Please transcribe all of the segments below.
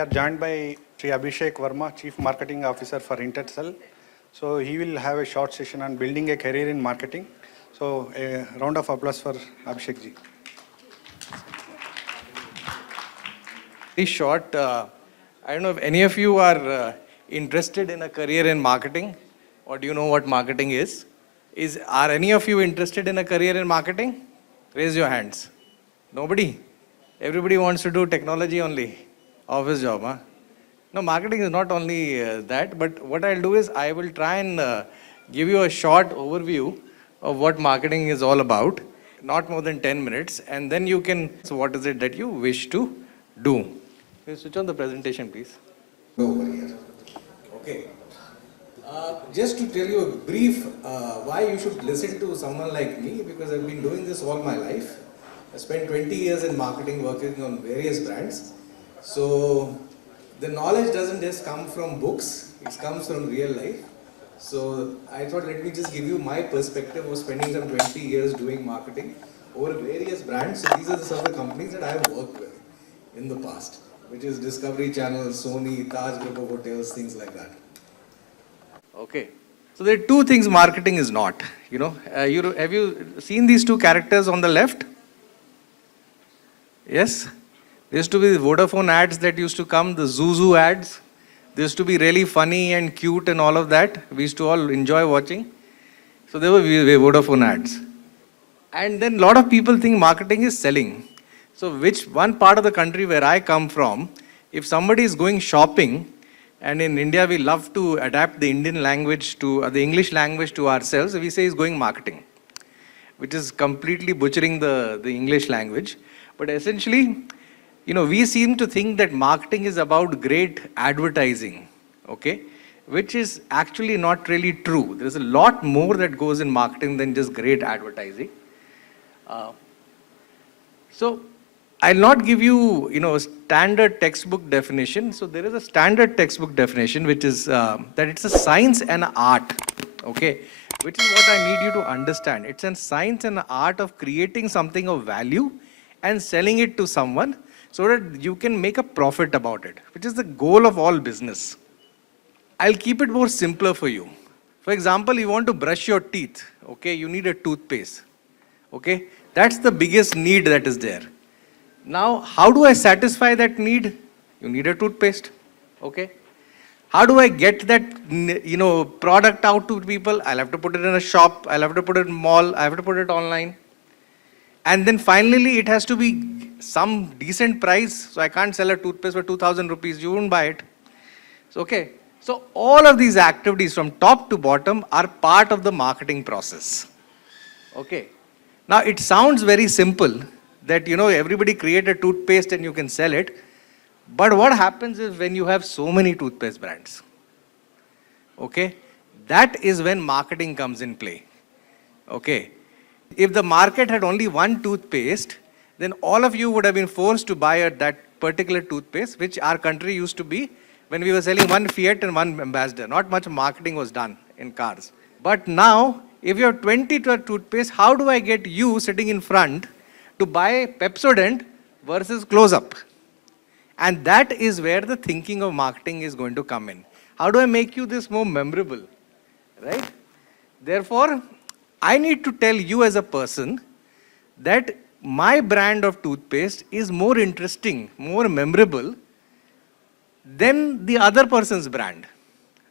are joined by Shri Abhishek Verma, Chief Marketing Officer for Intercell. So he will have a short session on building a career in marketing. So a round of applause for Abhishek ji. Very short. I don't know if any of you are interested in a career in marketing, or do you know what marketing is? Are any of you interested in a career in marketing? Raise your hands. Nobody? Everybody wants to do technology only. Office job, huh? No, marketing is not only that, but what I'll do is I will try and give you a short overview of what marketing is all about, not more than 10 minutes, and then you can, so what is it that you wish to do? Can you switch on the presentation, please? Over here. Okay. Just to tell you a brief why you should listen to someone like me, because I've been doing this all my life. I spent 20 years in marketing working on various brands. So the knowledge doesn't just come from books, it comes from real life. So I thought let me just give you my perspective of spending some 20 years doing marketing over various brands. So these are the sort of companies that I have worked with in the past, which is Discovery Channel, Sony, Taj Group of Hotels, things like that. Okay. So there are two things marketing is not. Have you seen these two characters on the left? Yes? There used to be Vodafone ads that used to come, the Zuzu ads. They used to be really funny and cute and all of that. We used to all enjoy watching. So they were Vodafone ads. And then a lot of people think marketing is selling. So which one part of the country where I come from, if somebody is going shopping, and in India we love to adapt the Indian language to, the English language to ourselves, we say he's going marketing, which is completely butchering the English language. But essentially, we seem to think that marketing is about great advertising, okay? Which is actually not really true. There's a lot more that goes in marketing than just great advertising. So I'll not give you, a standard textbook definition. So there is a standard textbook definition, which is that it's a science and an art, okay? Which is what I need you to understand. It's a science and an art of creating something of value and selling it to someone so that you can make a profit about it, which is the goal of all business. I'll keep it more simpler for you. For example, you want to brush your teeth, okay? You need a toothpaste, okay? That's the biggest need that is there. Now, how do I satisfy that need? You need a toothpaste, okay? How do I get that, product out to people? I'll have to put it in a shop, I'll have to put it in a mall, I have to put it online. And then finally, it has to be some decent price. So I can't sell a toothpaste for 2,000 rupees. You won't buy it. So, okay. So all of these activities from top to bottom are part of the marketing process. Okay. Now it sounds very simple that, everybody create a toothpaste and you can sell it. But what happens is when you have so many toothpaste brands, okay, that is when marketing comes in play. Okay. If the market had only one toothpaste, then all of you would have been forced to buy that particular toothpaste, which our country used to be when we were selling one Fiat and one Ambassador. Not much marketing was done in cars. But now, if you have 20 toothpaste, how do I get you sitting in front to buy Pepsodent versus Close-Up? And that is where the thinking of marketing is going to come in. How do I make you this more memorable, right? Therefore, I need to tell you as a person that my brand of toothpaste is more interesting, more memorable than the other person's brand,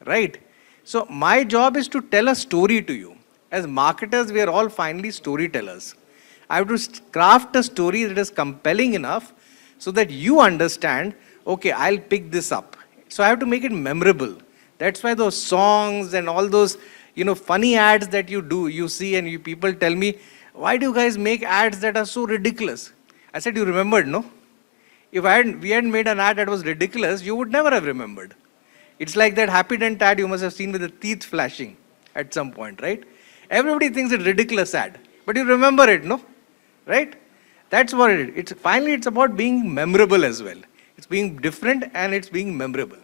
right? So my job is to tell a story to you. As marketers, we are all finally storytellers. I have to craft a story that is compelling enough so that you understand, okay, I'll pick this up. So I have to make it memorable. That's why those songs and all those funny ads that you see and people tell me, why do you guys make ads that are so ridiculous? I said, you remembered, no? If we hadn't made an ad that was ridiculous, you would never have remembered. It's like that Happy Dent ad you must have seen with the teeth flashing at some point, right? Everybody thinks it's a ridiculous ad, but you remember it, no? Right? That's what it is. Finally, it's about being memorable as well. It's being different and it's being memorable.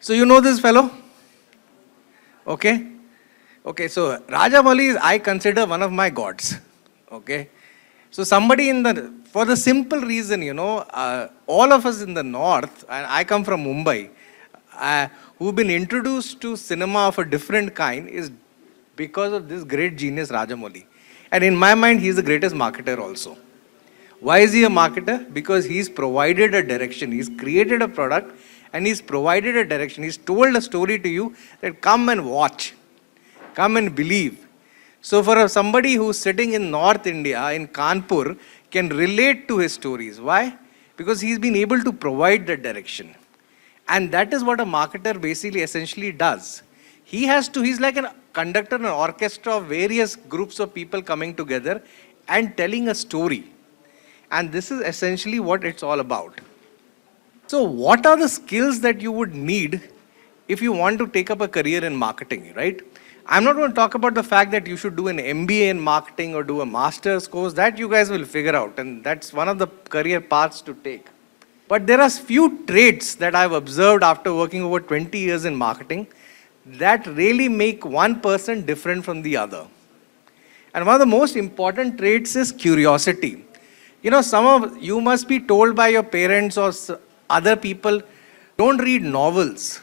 So you know this fellow? Okay, so Rajamouli is, I consider, one of my gods. Okay, So somebody for the simple reason, all of us in the north, and I come from Mumbai, who've been introduced to cinema of a different kind is because of this great genius Rajamouli. And in my mind, he's the greatest marketer also. Why is he a marketer? Because he's provided a direction. He's created a product and he's provided a direction. He's told a story to you that come and watch, come and believe. So for somebody who's sitting in North India, in Kanpur, can relate to his stories. Why? Because he's been able to provide the direction. And that is what a marketer basically essentially does. He's like a conductor, an orchestra of various groups of people coming together and telling a story. And this is essentially what it's all about. So what are the skills that you would need if you want to take up a career in marketing, right? I'm not going to talk about the fact that you should do an MBA in marketing or do a master's course. That you guys will figure out. And that's one of the career paths to take. But there are few traits that I've observed after working over 20 years in marketing that really make one person different from the other. And one of the most important traits is curiosity. You must be told by your parents or other people, don't read novels,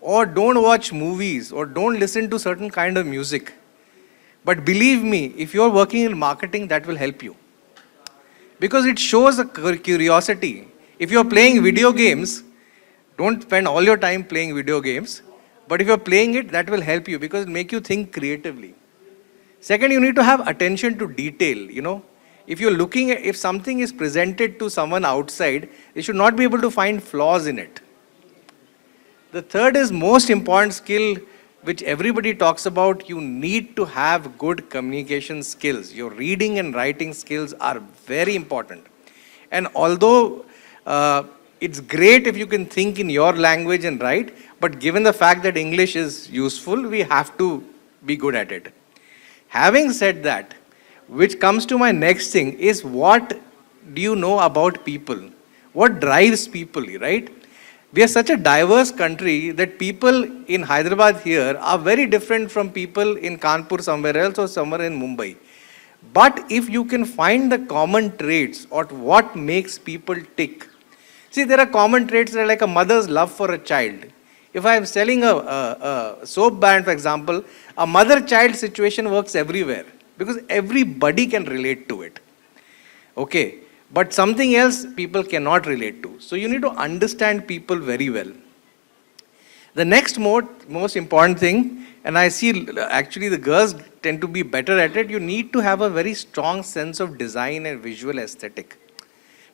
or don't watch movies, or don't listen to certain kind of music. But believe me, if you're working in marketing, that will help you. Because it shows a curiosity. If you're playing video games, don't spend all your time playing video games. But if you're playing it, that will help you because it will make you think creatively. Second, you need to have attention to detail, If something is presented to someone outside, they should not be able to find flaws in it. The third is most important skill, which everybody talks about. You need to have good communication skills. Your reading and writing skills are very important. And although it's great if you can think in your language and write, but given the fact that English is useful, we have to be good at it. Having said that, which comes to my next thing is what do you know about people? What drives people, right? We are such a diverse country that people in Hyderabad here are very different from people in Kanpur somewhere else or somewhere in Mumbai. But if you can find the common traits or what makes people tick. See, there are common traits that are like a mother's love for a child. If I am selling a soap brand, for example, a mother-child situation works everywhere. Because everybody can relate to it. Okay. But something else people cannot relate to. So you need to understand people very well. The next most important thing, and I see actually the girls tend to be better at it, you need to have a very strong sense of design and visual aesthetic.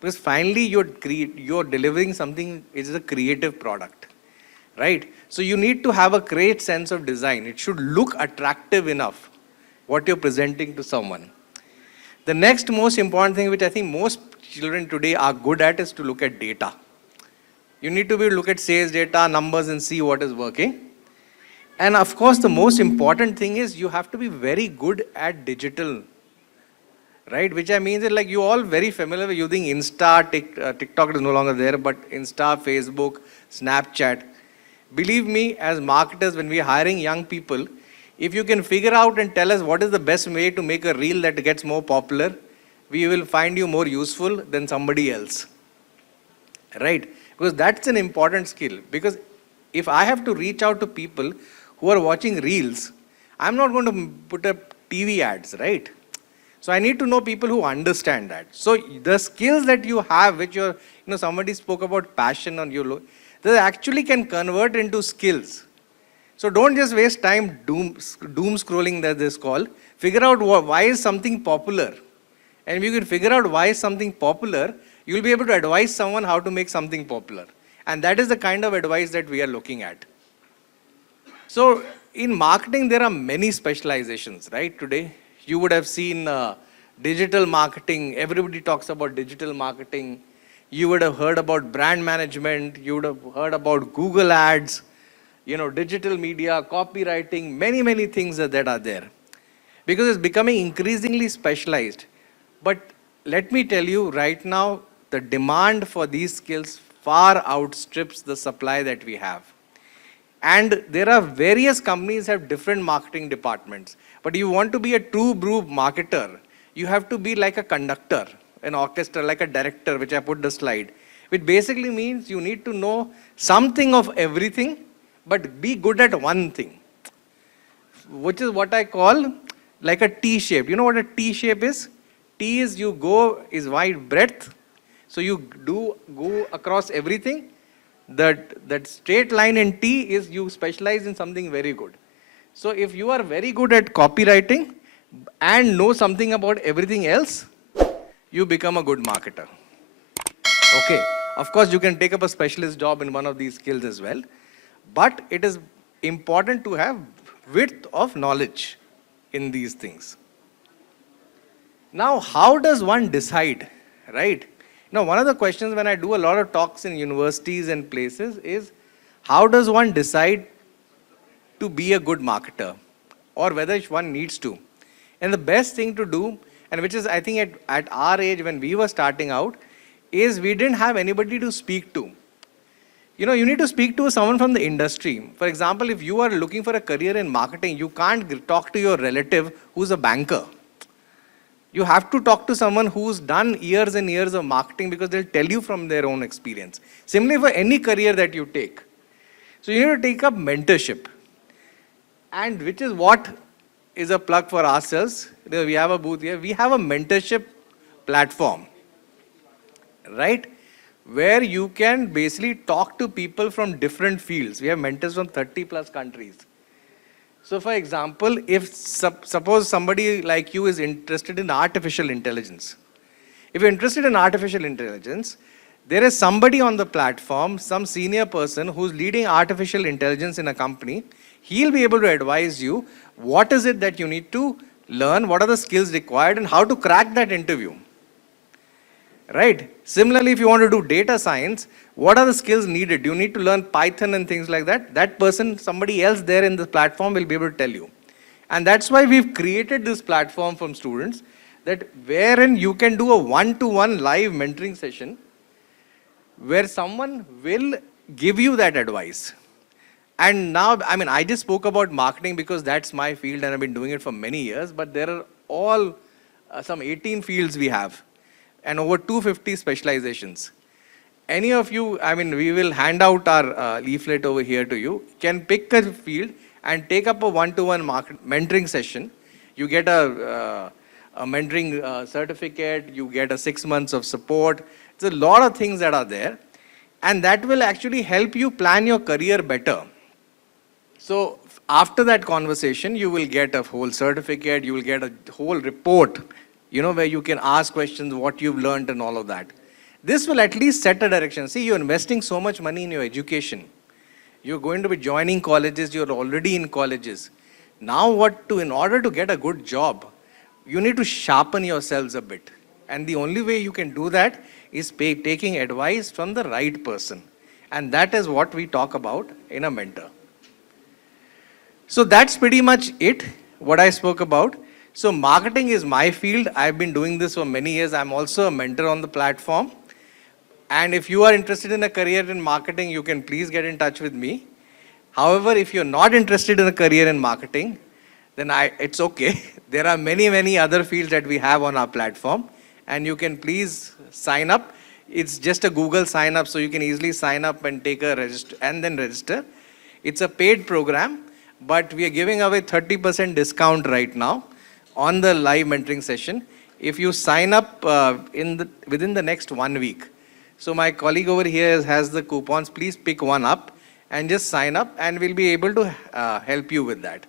Because finally you're delivering something which is a creative product. Right? So you need to have a great sense of design. It should look attractive enough. What you're presenting to someone. The next most important thing, which I think most children today are good at, is to look at data. You need to look at sales data, numbers, and see what is working. And of course, the most important thing is you have to be very good at digital, right? Which I mean is like you all very familiar with using Insta, TikTok is no longer there, but Insta, Facebook, Snapchat. Believe me, as marketers, when we are hiring young people, if you can figure out and tell us what is the best way to make a reel that gets more popular, we will find you more useful than somebody else. Right? Because that's an important skill. Because if I have to reach out to people who are watching reels, I'm not going to put up TV ads, right? So I need to know people who understand that. So the skills that you have, which somebody spoke about passion on your, they actually can convert into skills. So don't just waste time doom scrolling that this call. Figure out why is something popular. And if you can figure out why is something popular, you'll be able to advise someone how to make something popular. And that is the kind of advice that we are looking at. So in marketing, there are many specializations, right? Today, you would have seen digital marketing. Everybody talks about digital marketing. You would have heard about brand management. You would have heard about Google ads. Digital media, copywriting, many things that are there. Because it's becoming increasingly specialized. But let me tell you right now, the demand for these skills far outstrips the supply that we have. And there are various companies have different marketing departments. But you want to be a true brew marketer, you have to be like a conductor, an orchestra, like a director, which I put the slide, which basically means you need to know something of everything, but be good at one thing, which is what I call like a T shape. You know what a T shape is? T is you go is wide breadth. So you do go across everything. That straight line in T is you specialize in something very good. So if you are very good at copywriting and know something about everything else, you become a good marketer. Okay. Of course, you can take up a specialist job in one of these skills as well. But it is important to have width of knowledge in these things. Now, how does one decide, right? Now, one of the questions when I do a lot of talks in universities and places is, how does one decide to be a good marketer, or whether one needs to? And the best thing to do, and which is I think at our age when we were starting out, is we didn't have anybody to speak to. You know, you need to speak to someone from the industry. For example, if you are looking for a career in marketing, you can't talk to your relative who's a banker. You have to talk to someone who's done years and years of marketing, because they'll tell you from their own experience. Similarly, for any career that you take. So you need to take up mentorship. And which is what is a plug for ourselves. We have a booth here. We have a mentorship platform, right? Where you can basically talk to people from different fields. We have mentors from 30 plus countries. So for example, if suppose somebody like you is interested in artificial intelligence. If you're interested in artificial intelligence, there is somebody on the platform, some senior person who's leading artificial intelligence in a company. He'll be able to advise you what is it that you need to learn, what are the skills required, and how to crack that interview. Right? Similarly, if you want to do data science, what are the skills needed? You need to learn Python and things like that. That person, somebody else there in the platform will be able to tell you. And that's why we've created this platform from students, that wherein you can do a one-to-one live mentoring session where someone will give you that advice. And now, I mean, I just spoke about marketing because that's my field and I've been doing it for many years, but there are all some 18 fields we have and over 250 specializations. Any of you, I mean, we will hand out our leaflet over here to you, can pick a field and take up a one-to-one mentoring session. You get a mentoring certificate, you get a 6 months of support. There's a lot of things that are there, and that will actually help you plan your career better. So after that conversation, you will get a whole certificate, you will get a whole report, you know, where you can ask questions, what you've learned and all of that. This will at least set a direction. See, you're investing so much money in your education. You're going to be joining colleges, you're already in colleges. Now in order to get a good job, you need to sharpen yourselves a bit. And the only way you can do that is taking advice from the right person. And that is what we talk about in a mentor. So that's pretty much it, what I spoke about. So marketing is my field. I've been doing this for many years. I'm also a mentor on the platform. And if you are interested in a career in marketing, you can please get in touch with me. However, if you're not interested in a career in marketing, then it's okay. There are many, many other fields that we have on our platform. And you can please sign up. It's just a Google sign up, so you can easily sign up and take a register and then register. It's a paid program, but we are giving away 30% discount right now on the live mentoring session if you sign up within the next 1 week. So my colleague over here has the coupons. Please pick one up and just sign up, and we'll be able to help you with that.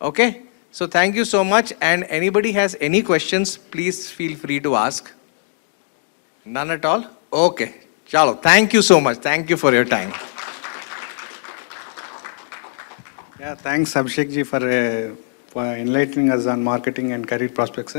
Okay? So thank you so much. And anybody has any questions, please feel free to ask. None at all? Okay. Chalo. Thank you so much. Thank you for your time. Yeah, thanks Abhishek ji for enlightening us on marketing and career prospects.